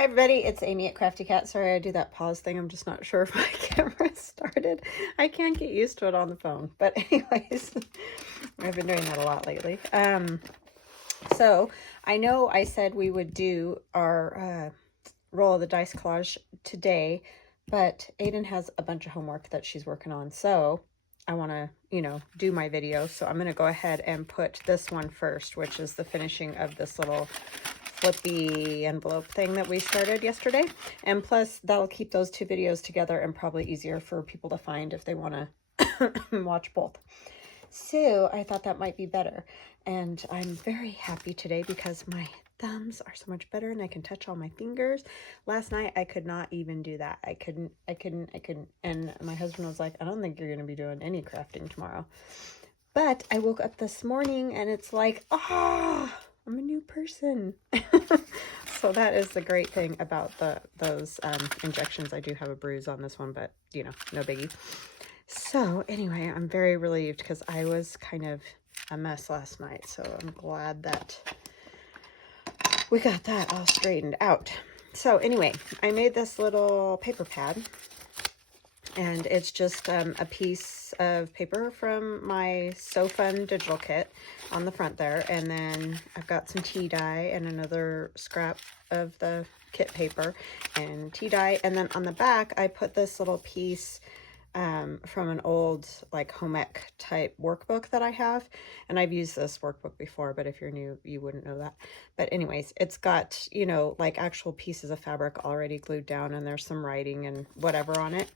Hi everybody, it's Amy at Crafty Cat. Sorry I do that pause thing. I'm just not sure if my camera started. I can't get used to it on the phone. But anyways, I've been doing that a lot lately. So I know I said we would do our roll of the dice collage today, but Aiden has a bunch of homework that she's working on. So I want to, do my video. So I'm going to go ahead and put this one first, which is the finishing of this little flippy envelope thing that we started yesterday. And plus that'll keep those two videos together and probably easier for people to find if they want to watch both. So I thought that might be better. And I'm very happy today because my thumbs are so much better and I can touch all my fingers. Last night I could not even do that. I couldn't. And my husband was like, I don't think you're going to be doing any crafting tomorrow. But I woke up this morning and it's like, I'm a new person. So that is the great thing about those injections. I do have a bruise on this one, but no biggie. So anyway, I'm very relieved because I was kind of a mess last night. So I'm glad that we got that all straightened out. So anyway, I made this little paper pad. And it's just a piece of paper from my So Fun digital kit on the front there. And then I've got some tea dye and another scrap of the kit paper and tea dye. And then on the back, I put this little piece from an old like home ec type workbook that I have. And I've used this workbook before, but if you're new, you wouldn't know that. But anyways, it's got, like actual pieces of fabric already glued down and there's some writing and whatever on it.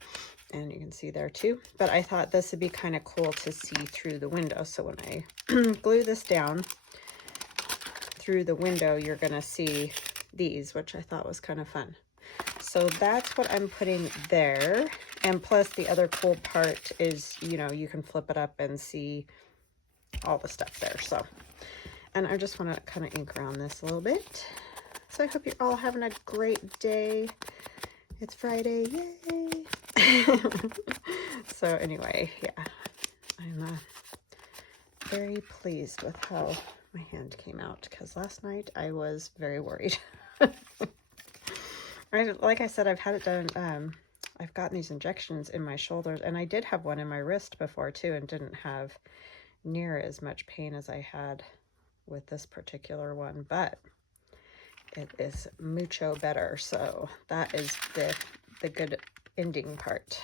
And you can see there too. But I thought this would be kind of cool to see through the window. So when I glue this down through the window, you're going to see these, which I thought was kind of fun. So that's what I'm putting there. And plus the other cool part is, you can flip it up and see all the stuff there. So, and I just want to kind of ink around this a little bit. So I hope you're all having a great day. It's Friday, yay! So anyway, yeah, I'm very pleased with how my hand came out because last night I was very worried. Like I said, I've had it done. I've gotten these injections in my shoulders, and I did have one in my wrist before too, and didn't have near as much pain as I had with this particular one, but it is mucho better. So that is the good ending part.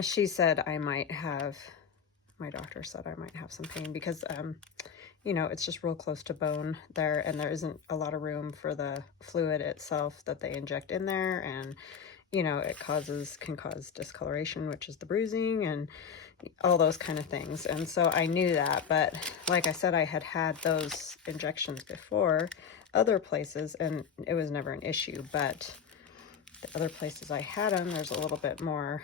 She said I might have, my doctor said I might have some pain because it's just real close to bone there, and there isn't a lot of room for the fluid itself that they inject in there, and it can cause discoloration, which is the bruising and all those kind of things. And so I knew that, but like I said, I had those injections before other places and it was never an issue, but the other places I had them, there's a little bit more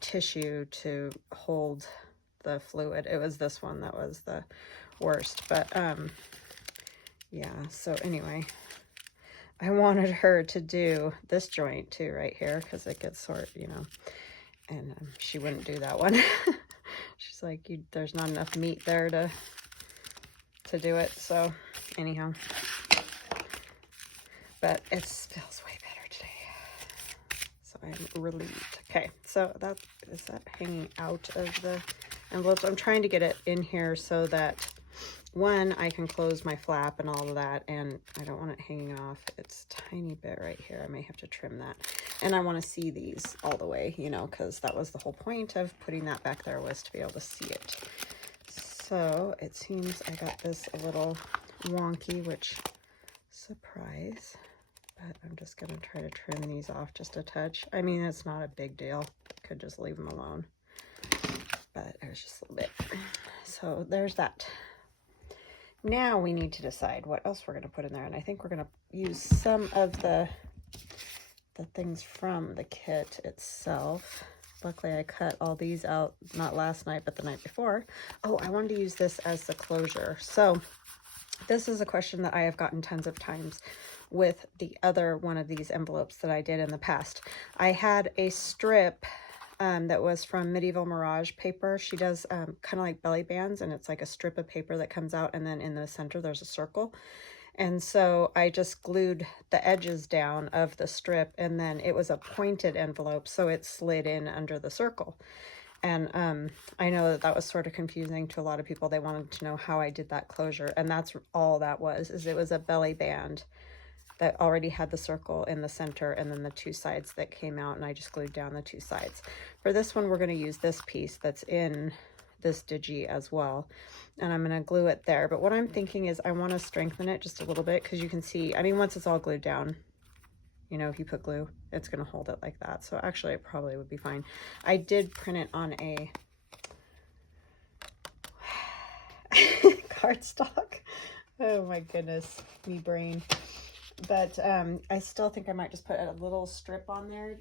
tissue to hold the fluid. It was this one that was the worst, but yeah. So anyway, I wanted her to do this joint too right here because it gets sore, and she wouldn't do that one. She's like, there's not enough meat there to do it. So anyhow, but it feels way better today. So I'm relieved. Okay, so that is that hanging out of the envelopes. I'm trying to get it in here so that one, I can close my flap and all of that, and I don't want it hanging off. It's a tiny bit right here. I may have to trim that. And I want to see these all the way, because that was the whole point of putting that back there, was to be able to see it. So it seems I got this a little wonky, which, surprise, but I'm just going to try to trim these off just a touch. I mean, it's not a big deal. Could just leave them alone, but there's just a little bit. So there's that. Now we need to decide what else we're going to put in there, and I think we're going to use some of the things from the kit itself. Luckily I cut all these out, not last night but the night before. Oh, I wanted to use this as the closure. So this is a question that I have gotten tons of times with the other one of these envelopes that I did in the past. I had a strip that was from Medieval Mirage paper. She does kind of like belly bands, and it's like a strip of paper that comes out, and then in the center there's a circle. And so I just glued the edges down of the strip, and then it was a pointed envelope, so it slid in under the circle. And I know that that was sort of confusing to a lot of people. They wanted to know how I did that closure, and that's all that was, is it was a belly band that already had the circle in the center and then the two sides that came out, and I just glued down the two sides. For this one, we're going to use this piece that's in this digi as well, and I'm going to glue it there. But what I'm thinking is I want to strengthen it just a little bit, because you can see, I mean, once it's all glued down, you know, if you put glue, it's going to hold it like that. So actually it probably would be fine. I did print it on a cardstock. Oh my goodness, me brain. But I still think I might just put a little strip on there,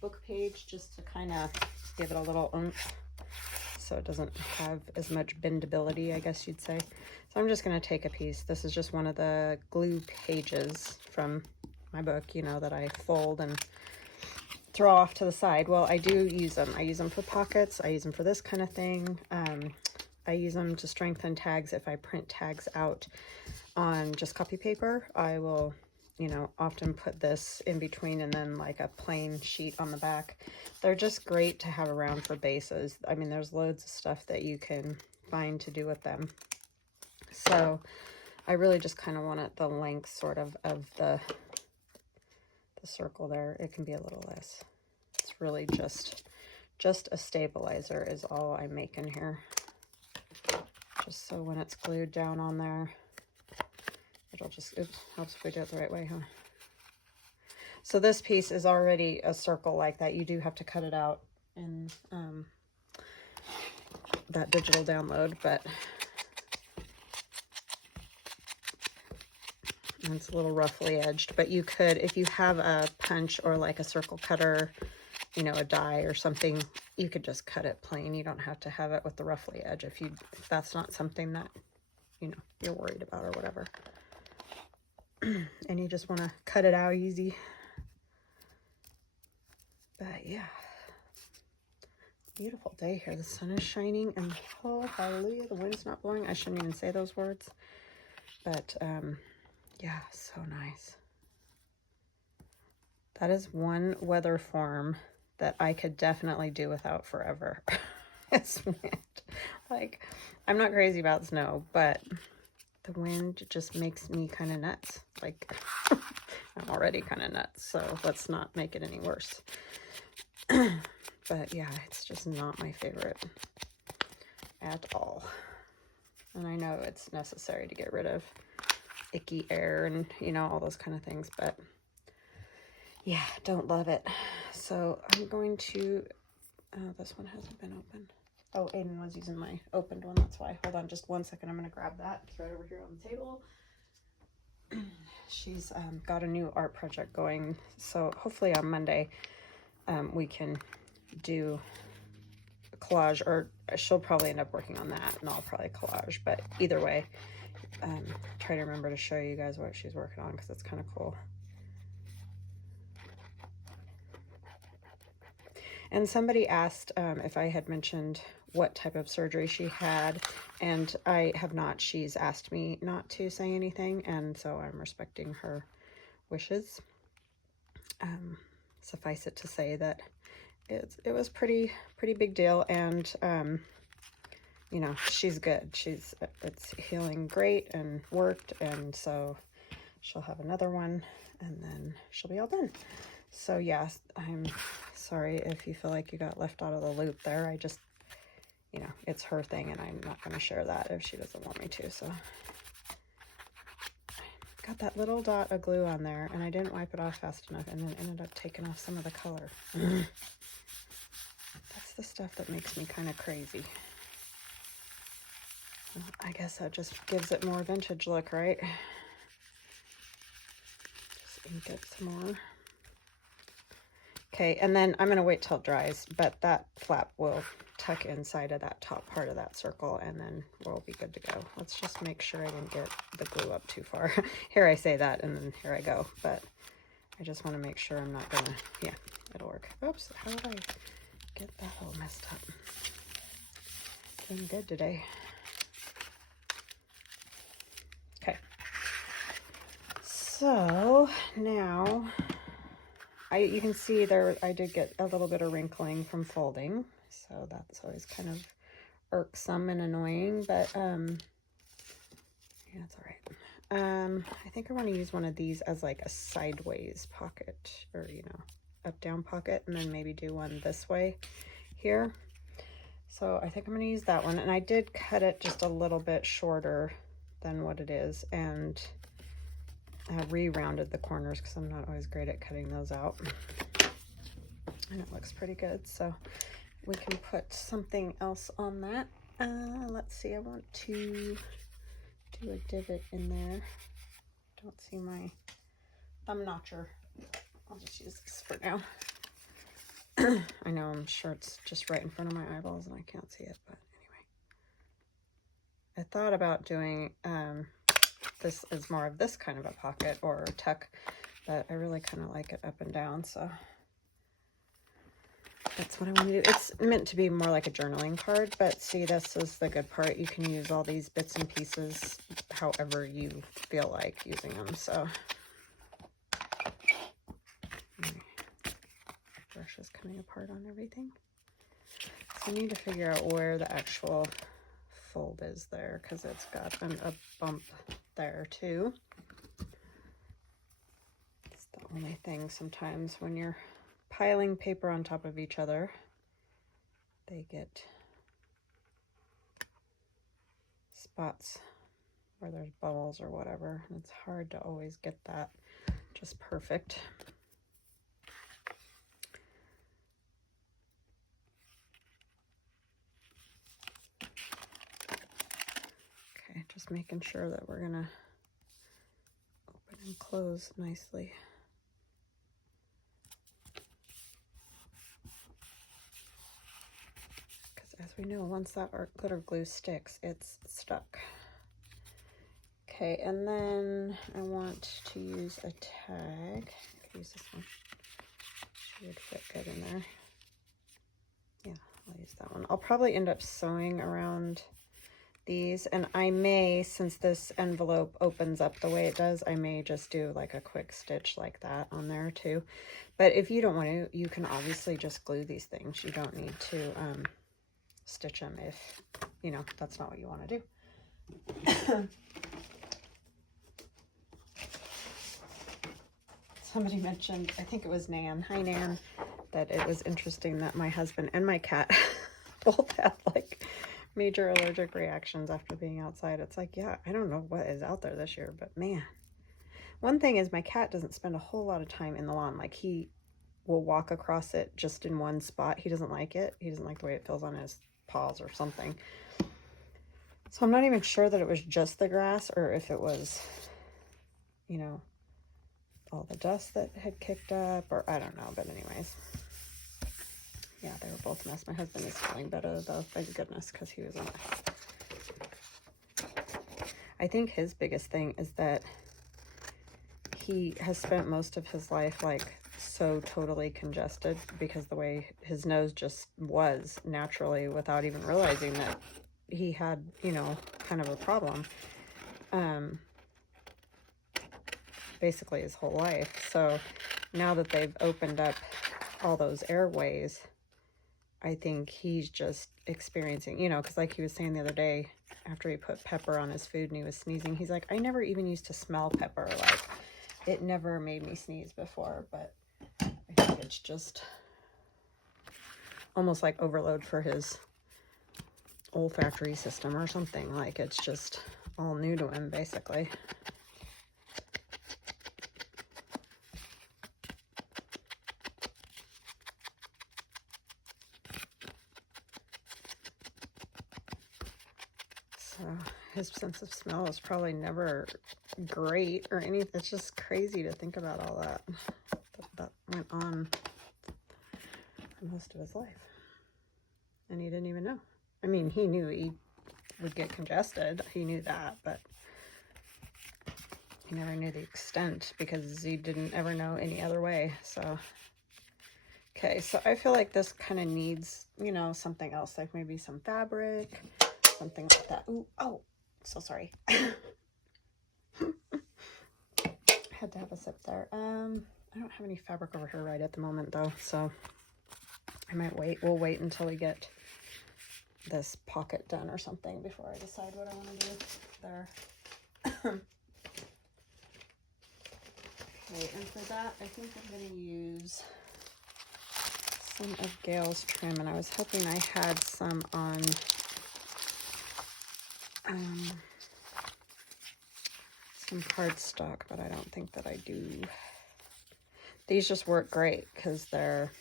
book page, just to kind of give it a little oomph, so it doesn't have as much bendability, I guess you'd say. So I'm just going to take a piece. This is just one of the glue pages from my book, you know, that I fold and throw off to the side. Well, I do use them. I use them for pockets. I use them for this kind of thing. I use them to strengthen tags. If I print tags out on just copy paper, I will, you know, often put this in between and then like a plain sheet on the back. They're just great to have around for bases. I mean, there's loads of stuff that you can find to do with them. So I really just kind of want it the length sort of the circle there. It can be a little less. It's really just a stabilizer is all I'm making here. Just so when it's glued down on there, it'll just, it helps if we do it the right way, huh? So this piece is already a circle like that. You do have to cut it out in that digital download, but it's a little roughly edged. But you could, if you have a punch or like a circle cutter, you know, a die or something, you could just cut it plain. You don't have to have it with the roughly edge if that's not something that, you know, you're worried about or whatever. And you just want to cut it out easy. But yeah, beautiful day here. The sun is shining and oh hallelujah, the wind's not blowing. I shouldn't even say those words, but yeah, so nice. That is one weather form that I could definitely do without forever. It's wind. Like, I'm not crazy about snow, but the wind just makes me kind of nuts. Like, I'm already kind of nuts, so let's not make it any worse. But yeah, it's just not my favorite at all. And I know it's necessary to get rid of icky air and, you know, all those kind of things, but yeah, don't love it. So I'm going to, this one hasn't been opened. Oh, Aiden was using my opened one, that's why. Hold on just 1 second, I'm going to grab that. It's right over here on the table. She's got a new art project going, so hopefully on Monday we can do a collage, or she'll probably end up working on that, and I'll probably collage, but either way, try to remember to show you guys what she's working on, because it's kind of cool. And somebody asked if I had mentioned what type of surgery she had, and I have not. She's asked me not to say anything, and so I'm respecting her wishes. Suffice it to say that it was pretty big deal, and you know, she's good. It's healing great and worked, and so she'll have another one, and then she'll be all done. So yes, I'm sorry if you feel like you got left out of the loop there. I just, you know, it's her thing, and I'm not going to share that if she doesn't want me to. So got that little dot of glue on there, and I didn't wipe it off fast enough, and then ended up taking off some of the color. That's the stuff that makes me kind of crazy. Well, I guess that just gives it more vintage look, right? Just ink it some more. Okay, and then I'm going to wait till it dries, but that flap will tuck inside of that top part of that circle, and then we'll be good to go. Let's just make sure I didn't get the glue up too far. Here I say that, and then here I go, but I just want to make sure I'm not going to, yeah, it'll work. Oops, how did I get that all messed up? Doing good today. Okay, So now you can see there I did get a little bit of wrinkling from folding, so that's always kind of irksome and annoying, but yeah, it's all right. I think I want to use one of these as like a sideways pocket, or you know, up down pocket, and then maybe do one this way here. So I think I'm going to use that one, and I did cut it just a little bit shorter than what it is, and I re-rounded the corners because I'm not always great at cutting those out, and it looks pretty good. So we can put something else on that. Let's see, I want to do a divot in there. Don't see my thumb notcher. I'll just use this for now. I know, I'm sure it's just right in front of my eyeballs and I can't see it, but anyway. I thought about doing this as more of this kind of a pocket or a tuck, but I really kind of like it up and down, so that's what I want to do. It's meant to be more like a journaling card, but see, this is the good part. You can use all these bits and pieces however you feel like using them, so. Brush is coming apart on everything. So I need to figure out where the actual fold is there, because it's got a bump there too. It's the only thing sometimes when you're piling paper on top of each other, they get spots where there's bubbles or whatever, and it's hard to always get that just perfect. Okay, just making sure that we're gonna open and close nicely. Because as we know, once that art glitter glue sticks, it's stuck. Okay, and then I want to use a tag. I could use this one. She would fit good in there. Yeah, I'll use that one. I'll probably end up sewing around these, and I may, since this envelope opens up the way it does, I may just do like a quick stitch like that on there too. But if you don't want to, you can obviously just glue these things. You don't need to stitch them if, you know, that's not what you want to do. Somebody mentioned, I think it was Nan, hi Nan, that it was interesting that my husband and my cat both had like major allergic reactions after being outside. It's like, yeah, I don't know what is out there this year, but man. One thing is my cat doesn't spend a whole lot of time in the lawn. Like, he will walk across it just in one spot. He doesn't like it. He doesn't like the way it feels on his paws or something. So I'm not even sure that it was just the grass or if it was, you know, all the dust that had kicked up, or I don't know. But anyways, yeah, they were both a mess. My husband is feeling better though, thank goodness, because he was a mess. I think his biggest thing is that he has spent most of his life like so totally congested because the way his nose just was naturally, without even realizing that he had, you know, kind of a problem. Basically his whole life. So now that they've opened up all those airways, I think he's just experiencing, you know, because like he was saying the other day after he put pepper on his food and he was sneezing, he's like, I never even used to smell pepper. Like, it never made me sneeze before, but I think it's just almost like overload for his olfactory system or something. Like, it's just all new to him, basically. So his sense of smell is probably never great or anything. It's just crazy to think about all that went on for most of his life. And he didn't even know. I mean, he knew he would get congested. He knew that, but he never knew the extent because he didn't ever know any other way. So, okay, so I feel like this kind of needs, you know, something else, like maybe some fabric, something like that. Ooh, oh, so sorry. had to have a sip there. I don't have any fabric over here right at the moment though, so I might wait. We'll wait until we get this pocket done or something before I decide what I want to do there. Okay, and for that, I think I'm going to use some of Gayle's trim, and I was hoping I had some on some cardstock, but I don't think that I do. These just work great because they're,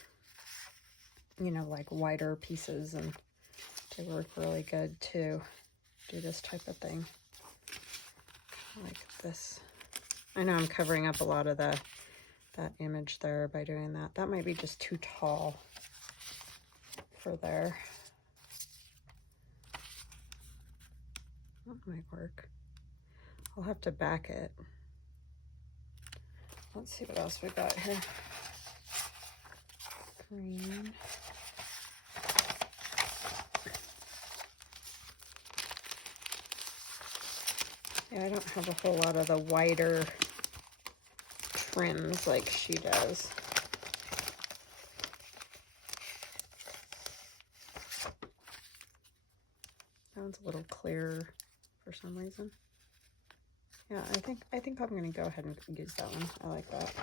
you know, like wider pieces, and they work really good to do this type of thing. Like this. I know I'm covering up a lot of that image there by doing that. That might be just too tall for there. That might work. I'll have to back it. Let's see what else we got here. Green. Yeah, I don't have a whole lot of the wider trims like she does. That one's a little clearer for some reason. Yeah, I think I'm gonna go ahead and use that one. I like that.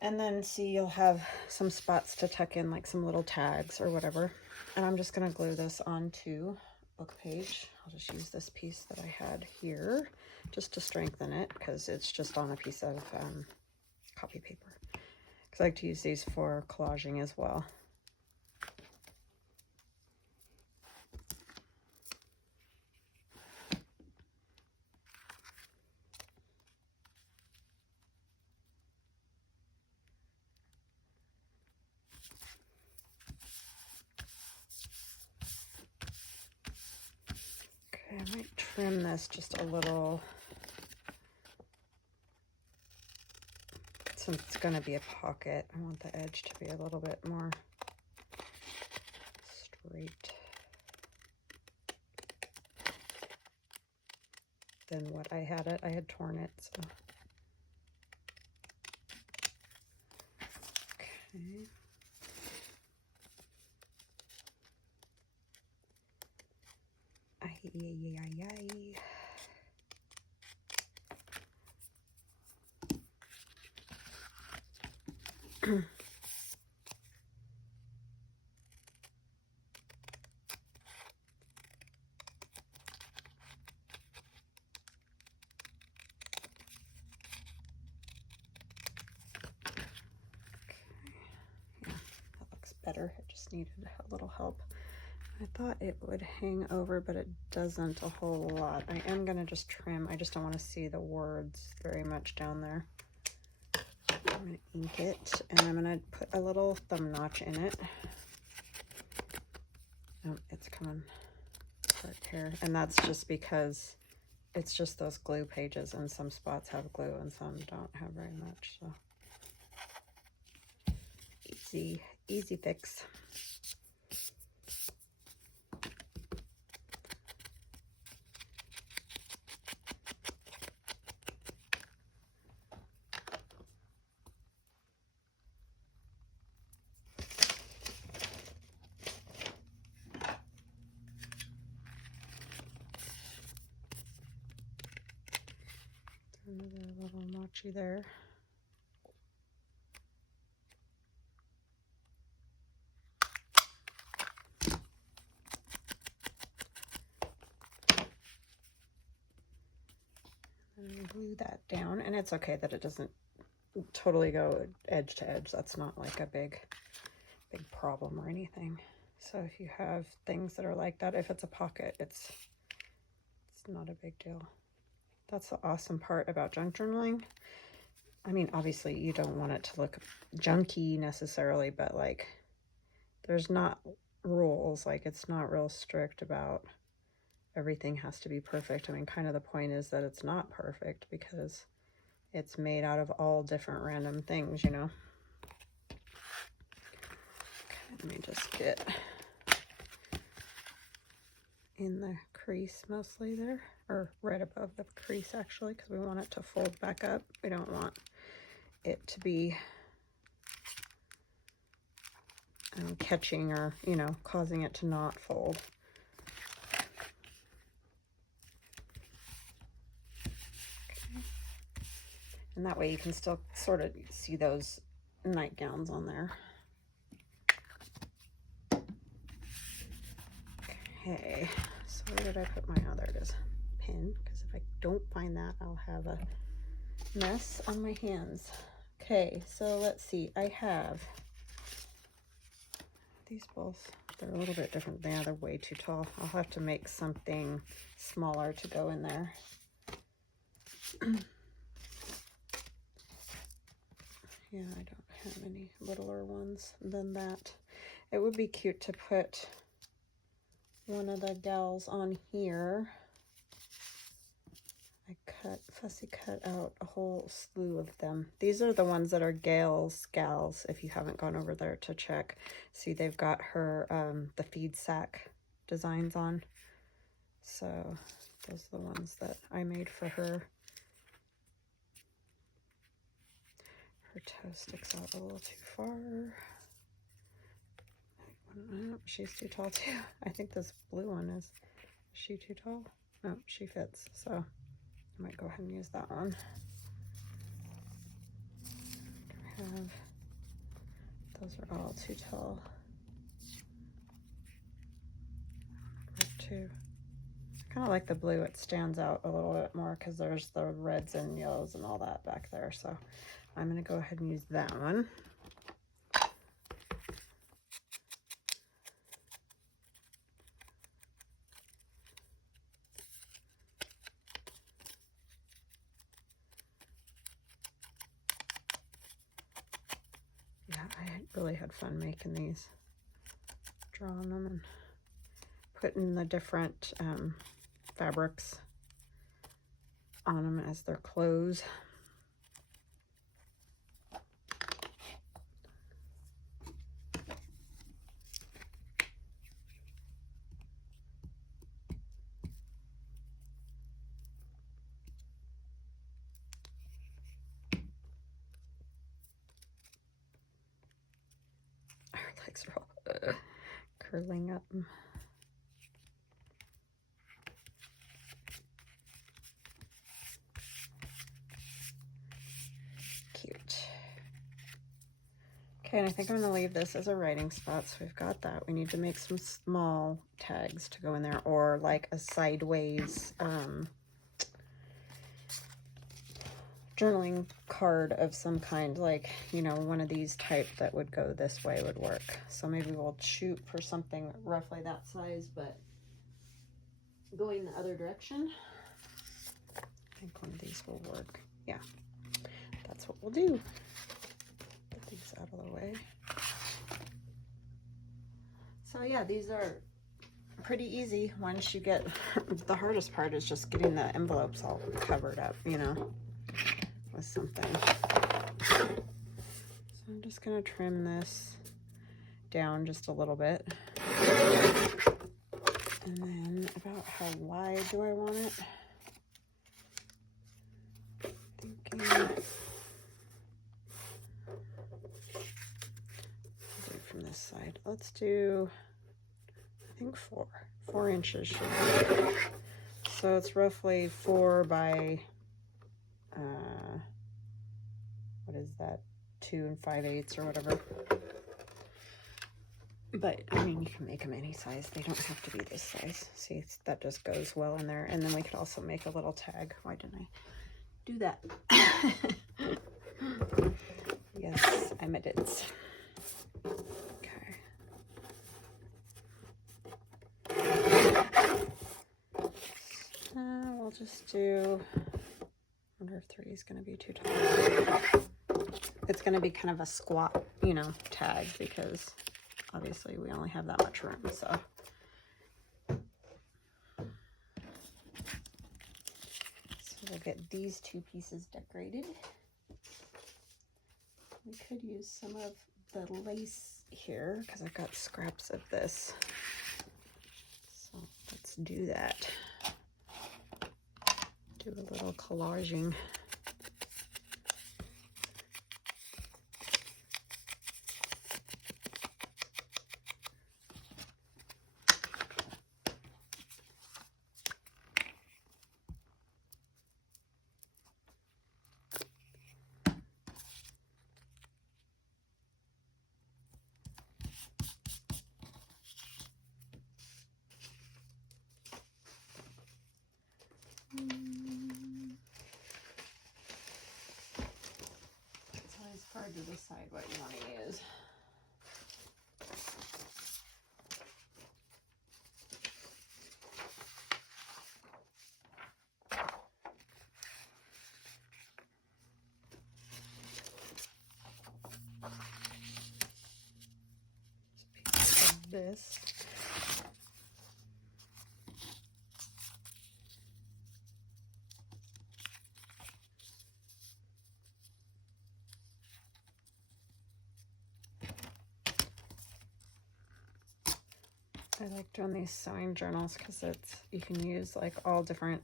And then see, you'll have some spots to tuck in, like some little tags or whatever. And I'm just gonna glue this onto book page. I'll just use this piece that I had here just to strengthen it, because it's just on a piece of copy paper. Because I like to use these for collaging as well. Okay, I might trim this just a little, since it's going to be a pocket. I want the edge to be a little bit more straight than what I had it. I had torn it, so. Okay. Ay. Better. It just needed a little help. I thought it would hang over, but it doesn't a whole lot. I am going to just trim. I just don't want to see the words very much down there. I'm going to ink it, and I'm going to put a little thumb notch in it. Oh, it's coming right here. And that's just because it's just those glue pages, and some spots have glue and some don't have very much. So easy fix. Another little notchy there. And glue that down, and it's okay that it doesn't totally go edge to edge. That's not like a big problem or anything. So if you have things that are like that, if it's a pocket, it's not a big deal. That's the awesome part about junk journaling. I mean, obviously you don't want it to look junky necessarily, but like there's not rules. Like it's not real strict about everything has to be perfect. I mean, kind of the point is that it's not perfect because it's made out of all different random things, you know. Okay, let me just get in the crease mostly there, or right above the crease actually, because we want it to fold back up. We don't want it to be catching or, you know, causing it to not fold. Okay. And that way you can still sort of see those nightgowns on there. Okay, so where did I put my, oh, there it is, pin, because if I don't find that, I'll have a mess on my hands. Okay, so let's see, I have these both, they're a little bit different. Yeah, they're way too tall. I'll have to make something smaller to go in there. Yeah, I don't have any littler ones than that. It would be cute to put one of the gals on here. I fussy cut out a whole slew of them. These are the ones that are Gayle's gals, if you haven't gone over there to check. See, they've got her, the feed sack designs on. So those are the ones that I made for her. Her toe sticks out a little too far. She's too tall too. I think this blue one is she too tall? No, she fits, so I might go ahead and use that one. I have, those are all too tall. Too. I kind of like the blue. It stands out a little bit more because there's the reds and yellows and all that back there. So I'm going to go ahead and use that one. Yeah, I really had fun making these, drawing them and putting the different fabrics on them as their clothes. Her legs are all curling up. Cute. Okay, and I think I'm going to leave this as a writing spot, so we've got that. We need to make some small tags to go in there, or like a sideways journaling card of some kind, like, you know, one of these type that would go this way would work. So maybe we'll shoot for something roughly that size, but going the other direction. I think one of these will work. Yeah, that's what we'll do. Put these out of the way. So yeah, these are pretty easy once you get, the hardest part is just getting the envelopes all covered up, you know, with something. So I'm just going to trim this down just a little bit. And then about how wide do I want it? Thinking from this side. Let's do, I think 4 inches should be good. So it's roughly 4 by what is that, 2 5/8 or whatever. But I mean, you can make them any size, they don't have to be this size. See, that just goes well in there. And then we could also make a little tag. Why didn't I do that? Yes, I'm at it. Okay. We'll just do, I wonder if 3 is going to be too tall. It's going to be kind of a squat, you know, tag, because obviously we only have that much room, so. So we'll get these 2 pieces decorated. We could use some of the lace here, because I've got scraps of this. So let's let's do that. Do a little collaging. It's always hard to decide what you want to use. This. I like doing these sewing journals because you can use like all different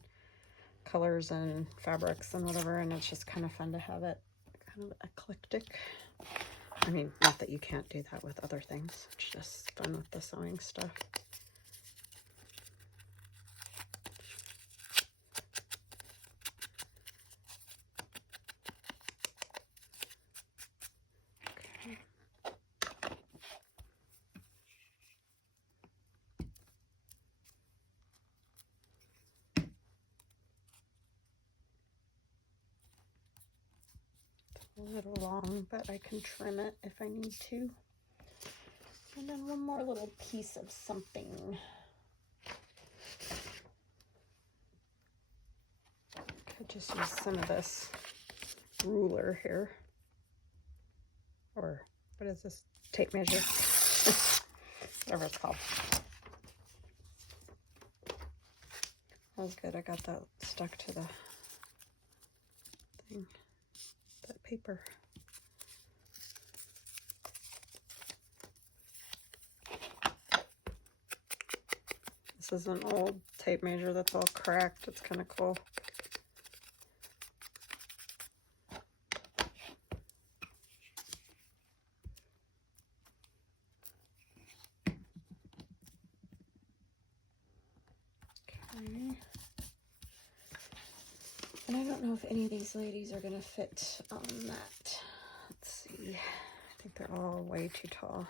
colors and fabrics and whatever, and it's just kind of fun to have it kind of eclectic. I mean, not that you can't do that with other things, it's just fun with the sewing stuff. A little long, but I can trim it if I need to. And then one more little piece of something. Could just use some of this ruler here. Or what is this? Tape measure. Whatever it's called. That was good. I got that stuck to the thing. That paper. This is an old tape measure that's all cracked. It's kind of cool. Okay. And I don't know if any of these ladies are going to fit on that. Let's see. I think they're all way too tall.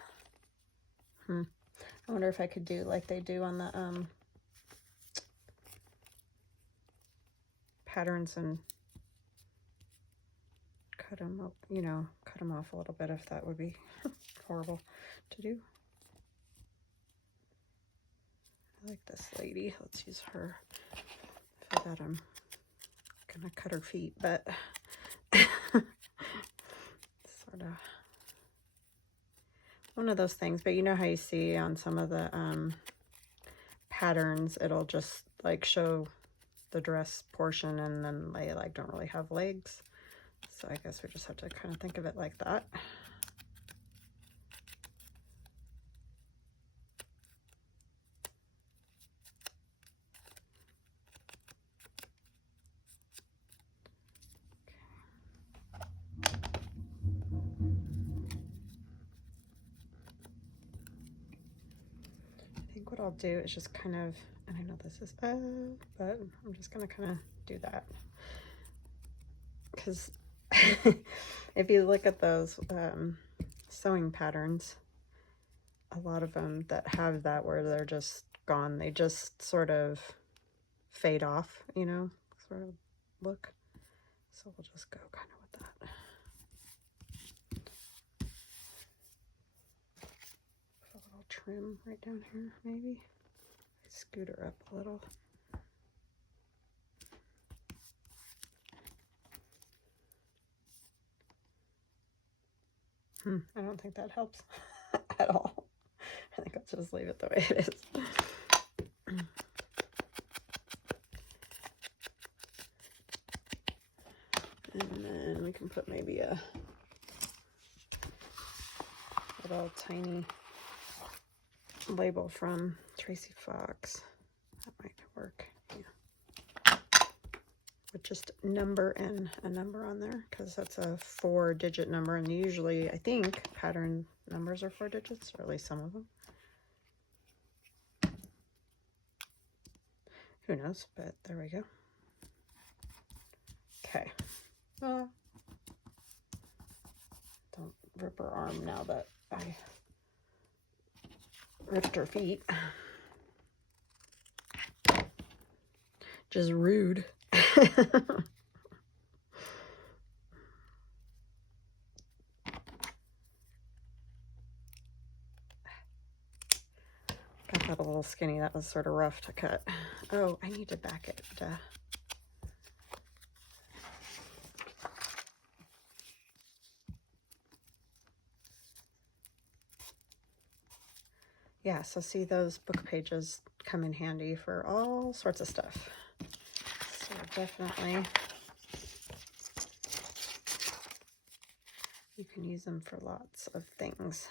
I wonder if I could do like they do on the patterns and cut them up, you know, cut them off a little bit, if that would be horrible to do. I like this lady. Let's use her. I feel that I'm gonna cut her feet, but sort of one of those things. But you know how you see on some of the patterns, it'll just like show the dress portion and then they like don't really have legs. So I guess we just have to kind of think of it like that. I think what I'll do is just kind of, and I know this is, but I'm just gonna kind of do that. Because if you look at those sewing patterns, a lot of them that have that where they're just gone, they just sort of fade off, you know, sort of look. So we'll just go kind of with that. Put a little trim right down here, maybe. Scoot her up a little. I don't think that helps at all. I think I'll just leave it the way it is. And then we can put maybe a little tiny label from Tracy Fox. That might work. With just number and a number on there, because that's a 4-digit number, and usually I think pattern numbers are 4 digits, or at least some of them. Who knows, but there we go. Okay. Don't rip her arm now that I ripped her feet. Just rude. Got that a little skinny. That was sort of rough to cut. Oh, I need to back it. Yeah, so see, those book pages come in handy for all sorts of stuff. So definitely, you can use them for lots of things.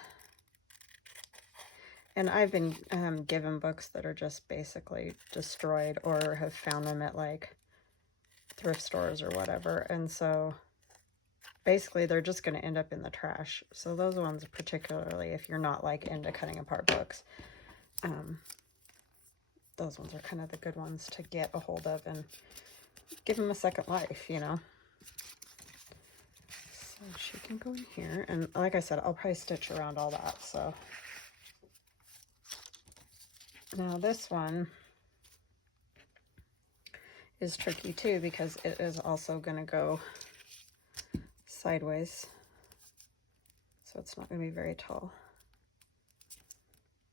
And I've been given books that are just basically destroyed, or have found them at like thrift stores or whatever. And so basically they're just going to end up in the trash. So those ones, particularly if you're not like into cutting apart books, those ones are kind of the good ones to get a hold of and give them a second life, you know. So she can go in here, and like I said, I'll probably stitch around all that. So now this one is tricky too, because it is also going to go sideways, so it's not going to be very tall.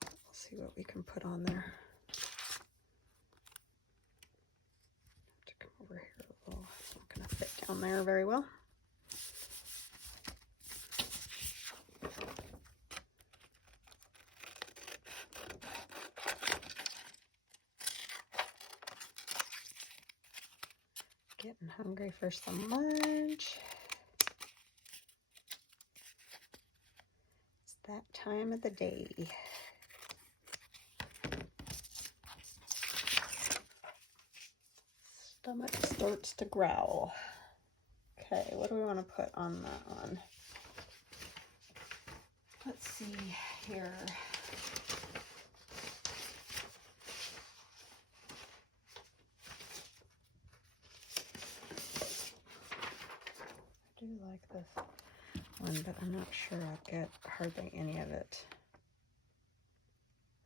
We'll see what we can put on there. Have to come over here a little. It's not going to fit down there very well. Getting hungry for some lunch. It's that time of the day. Stomach starts to growl. Okay, what do we want to put on that one? Let's see here. I do like this one, but I'm not sure I'll get hardly any of it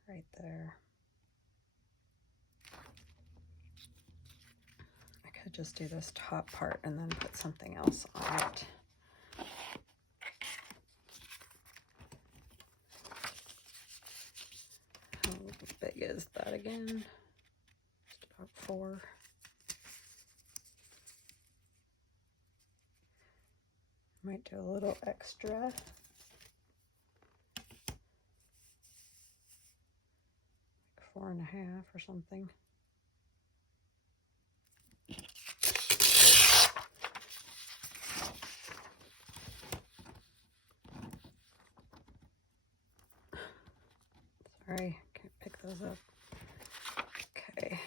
right there. I could just do this top part and then put something else on it. How big is that again? Just about 4. Might do a little extra. Like 4.5 or something. Sorry, can't pick those up. Okay.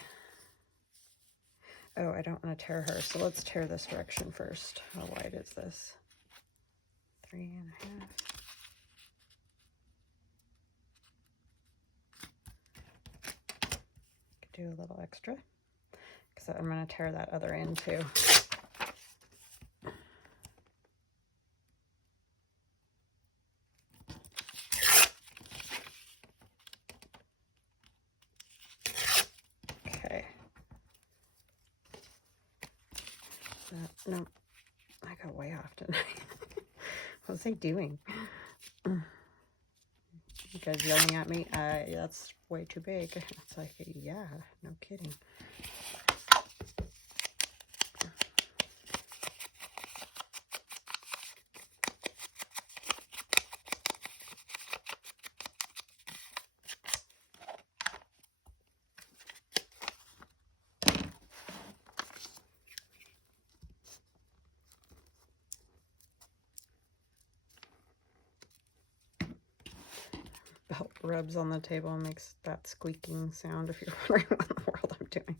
Oh, I don't want to tear her, so let's tear this direction first. How wide is this? 3.5. Could do a little extra, because I'm going to tear that other end too. Okay. No, I got way off tonight. What was I doing? You guys yelling at me? That's way too big. It's like, yeah, no kidding. Belt rubs on the table and makes that squeaking sound if you're wondering what in the world doing?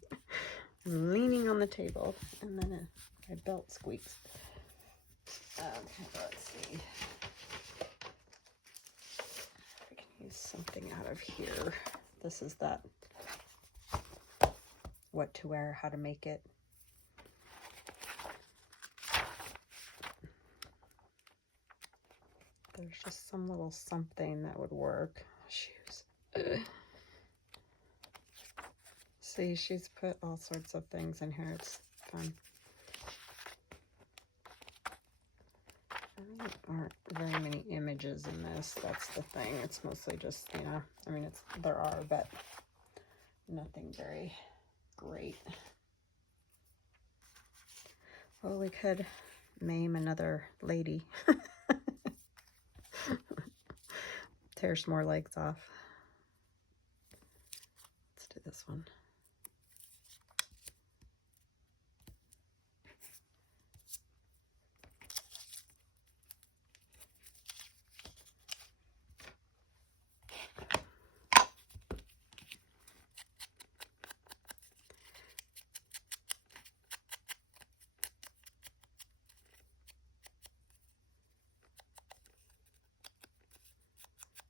I'm leaning on the table, and then my belt squeaks. Okay, let's see. I can use something out of here. This is that what to wear, how to make it. There's just some little something that would work. Shoes. Ugh. See, she's put all sorts of things in here. It's fun. There aren't very many images in this. That's the thing. It's mostly just, you know, I mean, there are, but nothing very great. Well, we could maim another lady. Tear some more legs off. Let's do this one.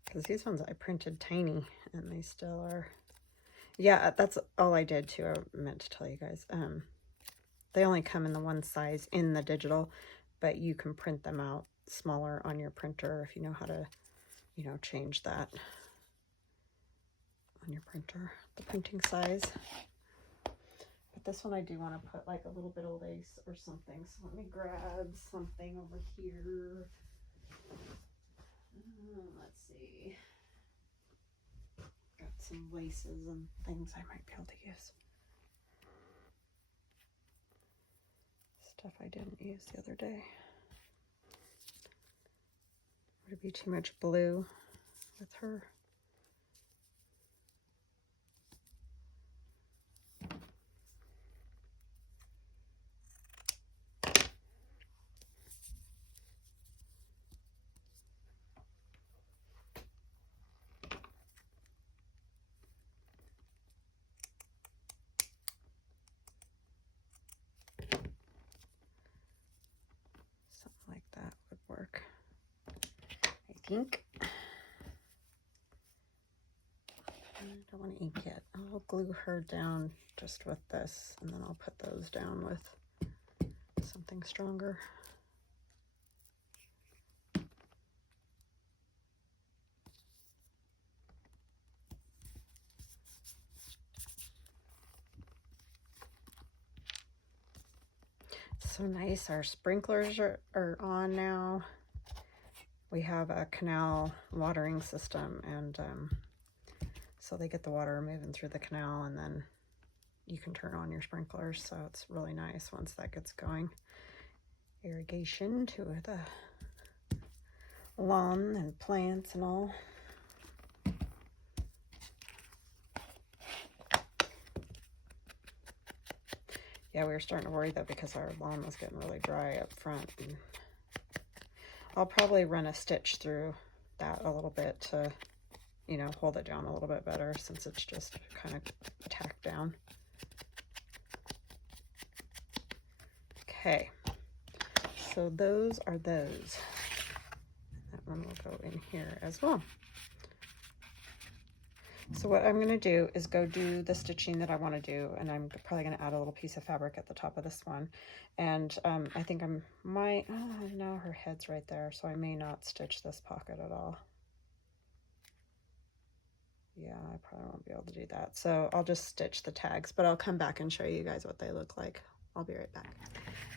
Because these ones I printed tiny, and they still are. Yeah, that's all I did too. I meant to tell you guys. They only come in the one size in the digital, but you can print them out smaller on your printer if you know how to, you know, change that on your printer, the printing size. But this one I do want to put like a little bit of lace or something. So let me grab something over here. Let's see. Got some laces and things I might be able to use. Stuff I didn't use the other day. Would it be too much blue with her? Work, I think. I don't want to ink it. I'll glue her down just with this, and then I'll put those down with something stronger. So nice. Our sprinklers are on now. We have a canal watering system, and so they get the water moving through the canal, and then you can turn on your sprinklers. So it's really nice once that gets going. Irrigation to the lawn and plants and all. Yeah, we were starting to worry though because our lawn was getting really dry up front. And I'll probably run a stitch through that a little bit to, you know, hold it down a little bit better since it's just kind of tacked down. Okay, so those are those. That one will go in here as well. So what I'm going to do is go do the stitching that I want to do, and I'm probably going to add a little piece of fabric at the top of this one. And I think no, her head's right there, so I may not stitch this pocket at all. Yeah, I probably won't be able to do that. So I'll just stitch the tags, but I'll come back and show you guys what they look like. I'll be right back.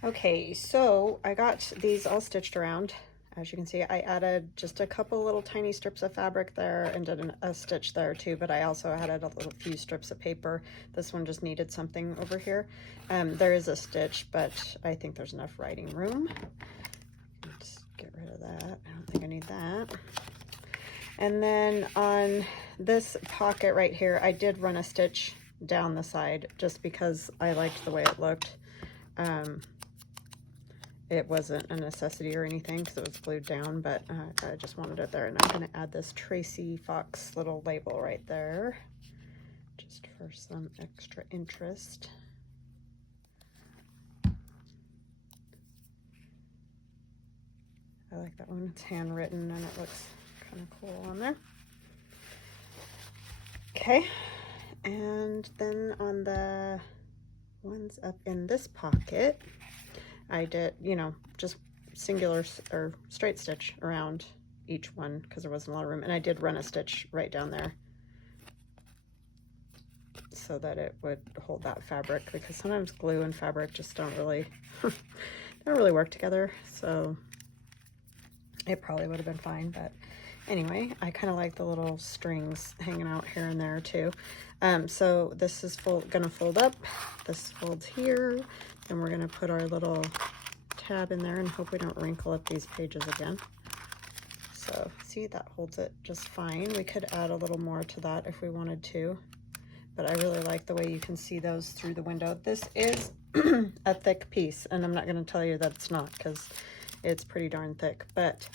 Okay, so I got these all stitched around. As you can see, I added just a couple little tiny strips of fabric there and did a stitch there too, but I also added a little few strips of paper. This one just needed something over here. There is a stitch, but I think there's enough writing room. Just get rid of that. I don't think I need that. And then on this pocket right here, I did run a stitch down the side just because I liked the way it looked. It wasn't a necessity or anything because it was glued down, but I just wanted it there. And I'm going to add this Tracy Fox little label right there, just just for some extra interest. I like that one. It's handwritten and it looks kind of cool on there. Okay, and then on the ones up in this pocket, I did, you know, just singular or straight stitch around each one because there wasn't a lot of room, and I did run a stitch right down there so that it would hold that fabric, because sometimes glue and fabric just don't really work together. So it probably would have been fine, but anyway, I kind of like the little strings hanging out here and there too. So this is gonna fold up, this folds here, and we're gonna put our little tab in there and hope we don't wrinkle up these pages again. So see, that holds it just fine. We could add a little more to that if we wanted to, but I really like the way you can see those through the window. This is a thick piece, and I'm not going to tell you that it's not, because it's pretty darn thick, but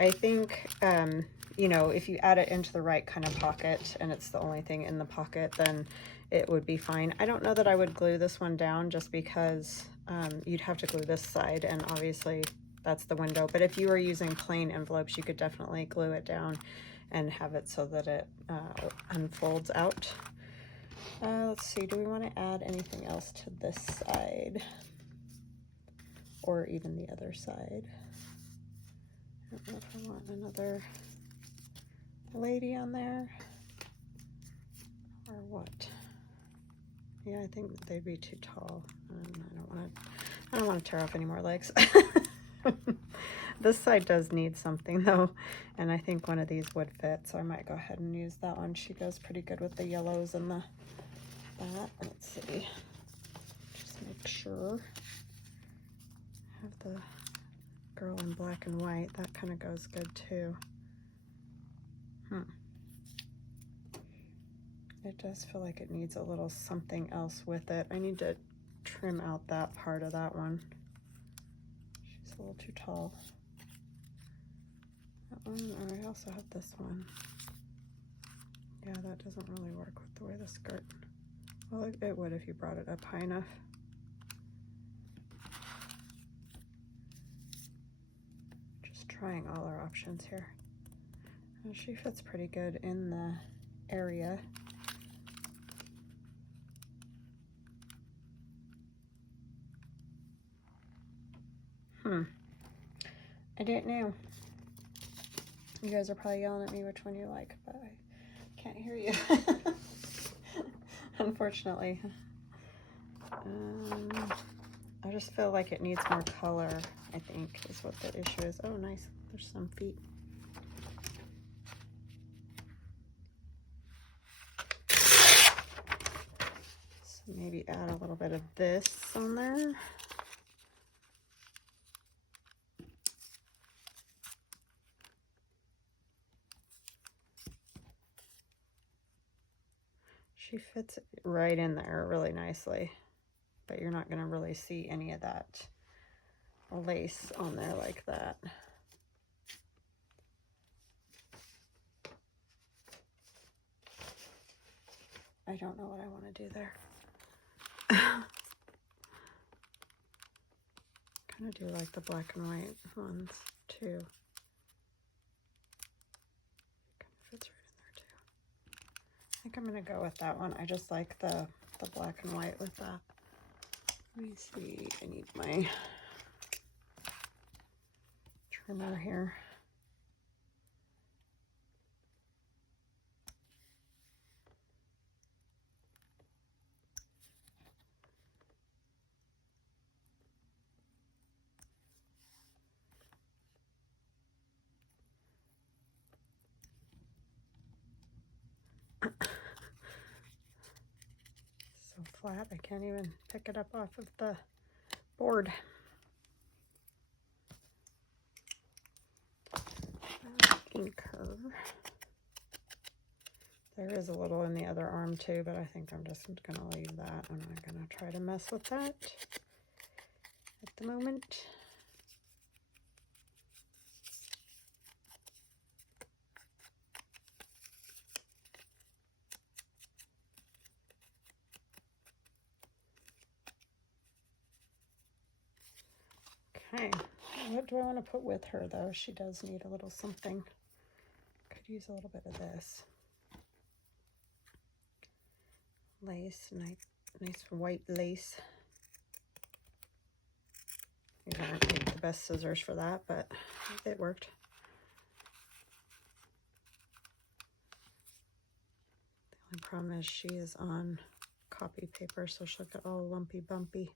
I think, you know, if you add it into the right kind of pocket and it's the only thing in the pocket, then it would be fine. I don't know that I would glue this one down, just because you'd have to glue this side, and obviously that's the window. But if you were using plain envelopes, you could definitely glue it down and have it so that it unfolds out. Let's see, do we want to add anything else to this side, or even the other side? I don't know if I want another lady on there or what. Yeah, I think they'd be too tall. I don't want to tear off any more legs. This side does need something though, and I think one of these would fit, so I might go ahead and use that one. She goes pretty good with the yellows and that. Let's see, just make sure. Have the girl in black and white, that kind of goes good too. It does feel like it needs a little something else with it. I need to trim out that part of that one. She's a little too tall. That one, or I also have this one. Yeah, that doesn't really work with the way the skirt. Well, it would if you brought it up high enough. Just trying all our options here. And she fits pretty good in the area. I don't know. You guys are probably yelling at me which one you like, but I can't hear you. Unfortunately. I just feel like it needs more color, I think, is what the issue is. Oh, nice. There's some feet. So maybe add a little bit of this on there. She fits right in there really nicely, but you're not going to really see any of that lace on there like that. I don't know what I want to do there. Kind of do like the black and white ones too. Kind of fits right in there too. I think I'm going to go with that one. I just like the black and white with that. Let me see. I need my trimmer here. So flat, I can't even pick it up off of the board. Inker. There is a little in the other arm too, but I think I'm just going to leave that. I'm not going to try to mess with that at the moment. Okay, what do I want to put with her though? She does need a little something. Could use a little bit of this. Lace, nice white lace. These aren't the best scissors for that, but it worked. The only problem is she is on copy paper, so she'll get all lumpy bumpy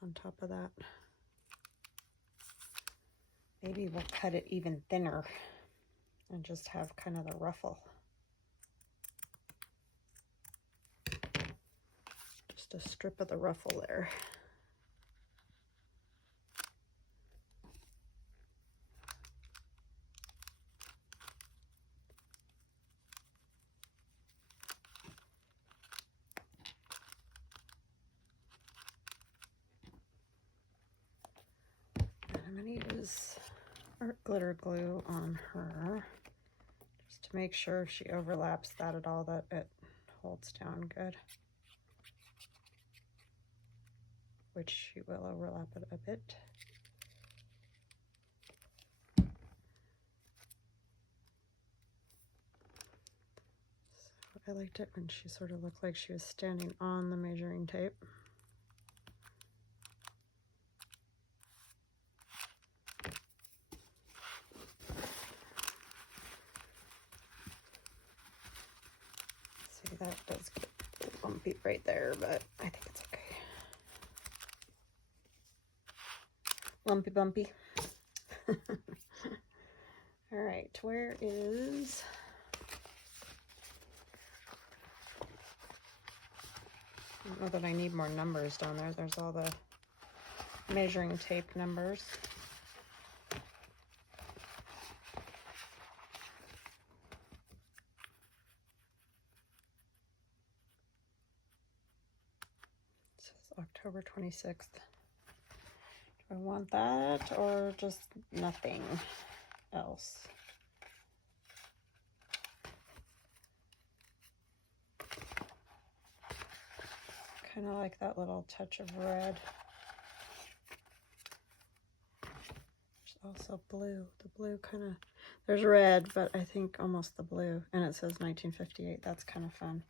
on top of that. Maybe we'll cut it even thinner and just have kind of the ruffle. Just a strip of the ruffle there. I'm going to use art glitter glue on her just to make sure if she overlaps that at all that it holds down good, which she will overlap it a bit. So I liked it when she sort of looked like she was standing on the measuring tape. That does get a little bumpy right there, but I think it's okay. Lumpy bumpy. All right, where is... I don't know that I need more numbers down there. There's all the measuring tape numbers. October 26th. Do I want that or just nothing else? Kind of like that little touch of red. There's also blue. The blue kind of, there's red, but I think almost the blue. And it says 1958. That's kind of fun.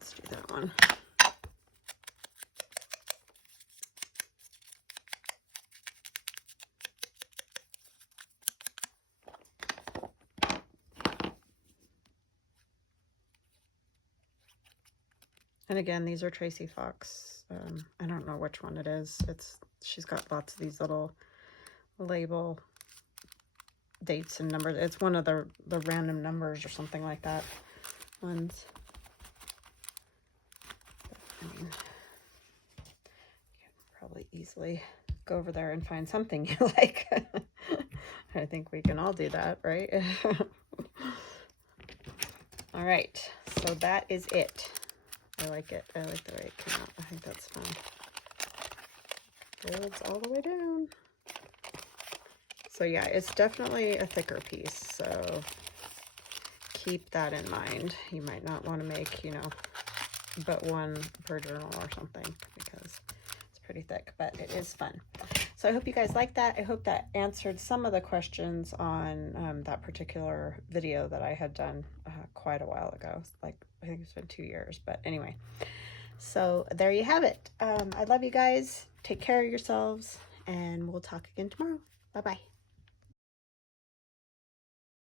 Let's do that one. And again, these are Tracy Fox. I don't know which one it is. She's got lots of these little label dates and numbers. It's one of the random numbers or something like that ones. I mean, you can probably easily go over there and find something you like. I think we can all do that, right? All right, so that is it. I like it. I like the way it came out. I think that's fun. Folds all the way down. So yeah, it's definitely a thicker piece, so keep that in mind. You might not want to make, you know, but one per journal or something because it's pretty thick, but it is fun. So I hope you guys like that. I hope that answered some of the questions on that particular video that I had done quite a while ago. Like, I think it's been 2 years, but anyway. So there you have it. I love you guys. Take care of yourselves, and we'll talk again tomorrow. Bye-bye.